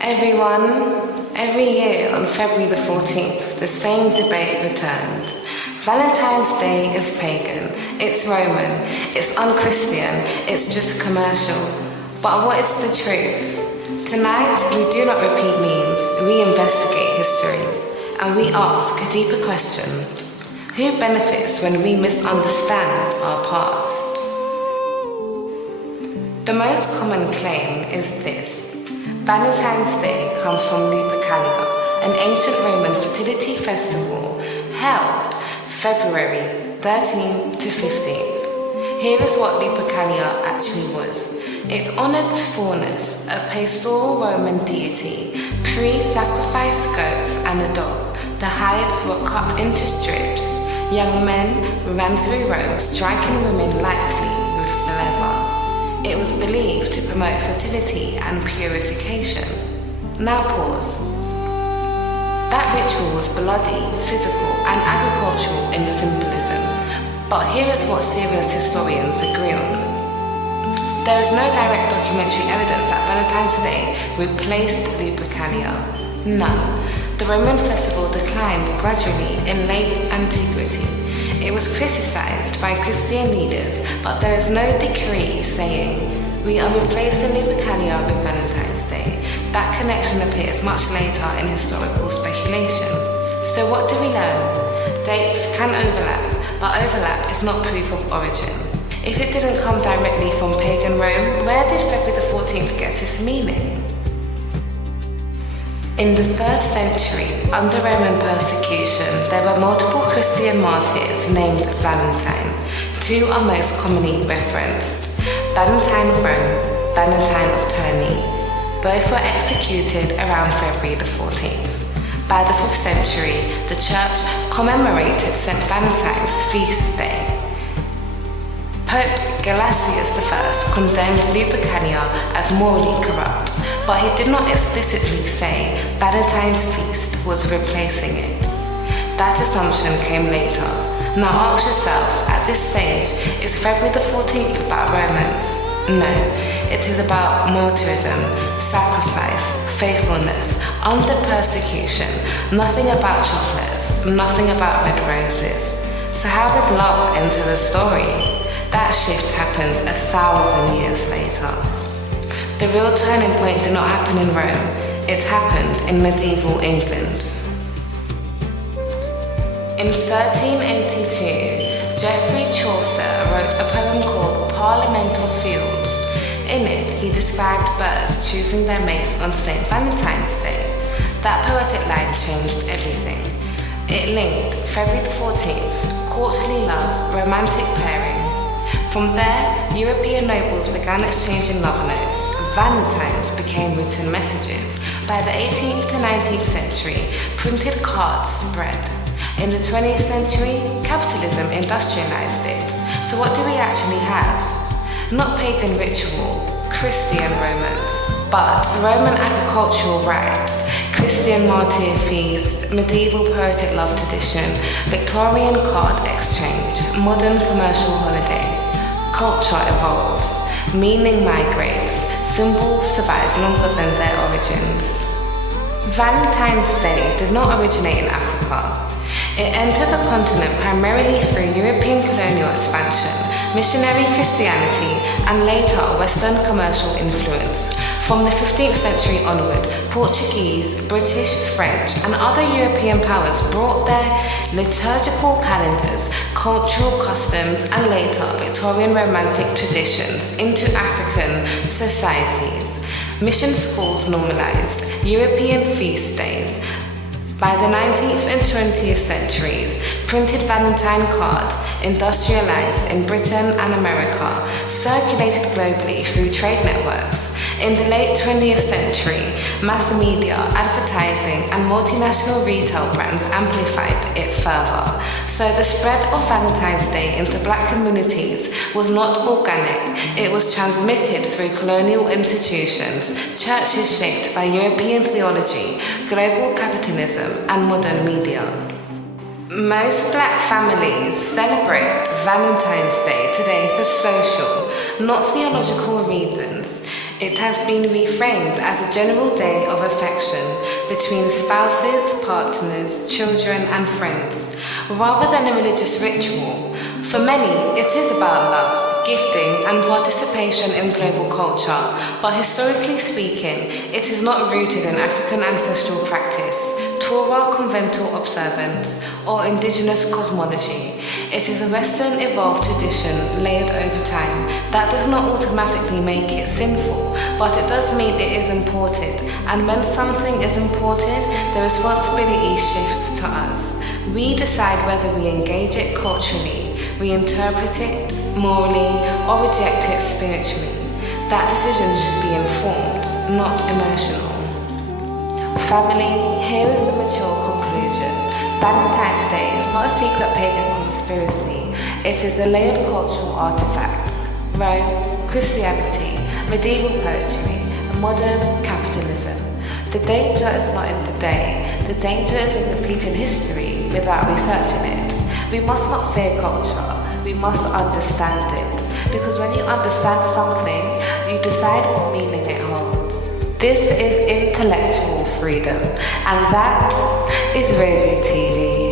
Everyone, every year on February the 14th, the same debate returns. Valentine's Day is pagan, it's Roman, it's unchristian, it's just commercial. But what is the truth? Tonight, we do not repeat memes, we investigate history, and we ask a deeper question. Who benefits when we misunderstand our past? The most common claim is this. Valentine's Day comes from Lupercalia, an ancient Roman fertility festival held February 13th to 15th. Here is what Lupercalia actually was. It honored Faunus, a pastoral Roman deity. Pre-sacrifice goats and a dog. The hides were cut into strips. Young men ran through Rome, striking women lightly with the lever. It was believed to promote fertility and purification. Now pause. That ritual was bloody, physical, and agricultural in symbolism. But here is what serious historians agree on. There is no direct documentary evidence that Valentine's Day replaced Lupercalia. None. The Roman festival declined gradually in late Antiquity. It was criticized by Christian leaders, but there is no decree saying, we are replacing Lupercalia with Valentine's Day. That connection appears much later in historical speculation. So what do we learn? Dates can overlap, but overlap is not proof of origin. If it didn't come directly from pagan Rome, where did February the 14th get its meaning? In the 3rd century, under Roman persecution, there were multiple Christian martyrs named Valentine. Two are most commonly referenced: Valentine of Rome, Valentine of Terni. Both were executed around February the 14th. By the 5th century, the church commemorated St. Valentine's feast day. Pope Gelasius I condemned Lupercalia as morally corrupt, but he did not explicitly say Valentine's feast was replacing it. That assumption came later. Now ask yourself, at this stage, is February the 14th about romance? No, it is about martyrdom, sacrifice, faithfulness, under persecution, nothing about chocolates, nothing about red roses. So how did love enter the story? That shift happens 1,000 years later. The real turning point did not happen in Rome, it happened in medieval England. In 1382, Geoffrey Chaucer wrote a poem called Parliamental Fields. In it, he described birds choosing their mates on St. Valentine's Day. That poetic line changed everything. It linked February the 14th, courtly love, romantic pairing. From there, European nobles began exchanging love notes. Valentines became written messages. By the 18th to 19th century, printed cards spread. In the 20th century, capitalism industrialized it. So what do we actually have? Not pagan ritual, Christian romance, but Roman agricultural rite, Christian martyr feast, medieval poetic love tradition, Victorian card exchange, modern commercial holiday. Culture evolves, meaning migrates, symbols survive longer than their origins. Valentine's Day did not originate in Africa. It entered the continent primarily through European colonial expansion, missionary Christianity, and later Western commercial influence. From the 15th century onward, Portuguese, British, French, and other European powers brought their liturgical calendars, cultural customs, and later Victorian romantic traditions into African societies. Mission schools normalized European feast days. By the 19th and 20th centuries, printed Valentine cards, industrialized in Britain and America, circulated globally through trade networks. In the late 20th century, mass media, advertising, and multinational retail brands amplified it further. So the spread of Valentine's Day into Black communities was not organic, it was transmitted through colonial institutions, churches shaped by European theology, global capitalism, and modern media. Most Black families celebrate Valentine's Day today for social, not theological reasons. It has been reframed as a general day of affection between spouses, partners, children, and friends, rather than a religious ritual. For many, it is about love, gifting, and participation in global culture, but historically speaking, it is not rooted in African ancestral practice, Torah convental observance, or indigenous cosmology. It is a Western evolved tradition layered over time that does not automatically make it sinful, but it does mean it is imported, and when something is imported, the responsibility shifts to us. We decide whether we engage it culturally, reinterpret it morally, or reject it spiritually. That decision should be informed, not emotional. Family, here is the mature conclusion. Valentine's Day is not a secret pagan conspiracy. It is a layered cultural artifact. Rome, Christianity, medieval poetry, and modern capitalism. The danger is not in the day. The danger is in repeating history without researching it. We must not fear culture. We must understand it. Because when you understand something, you decide what meaning it holds. This is intellectual freedom, and that is Rearview TV.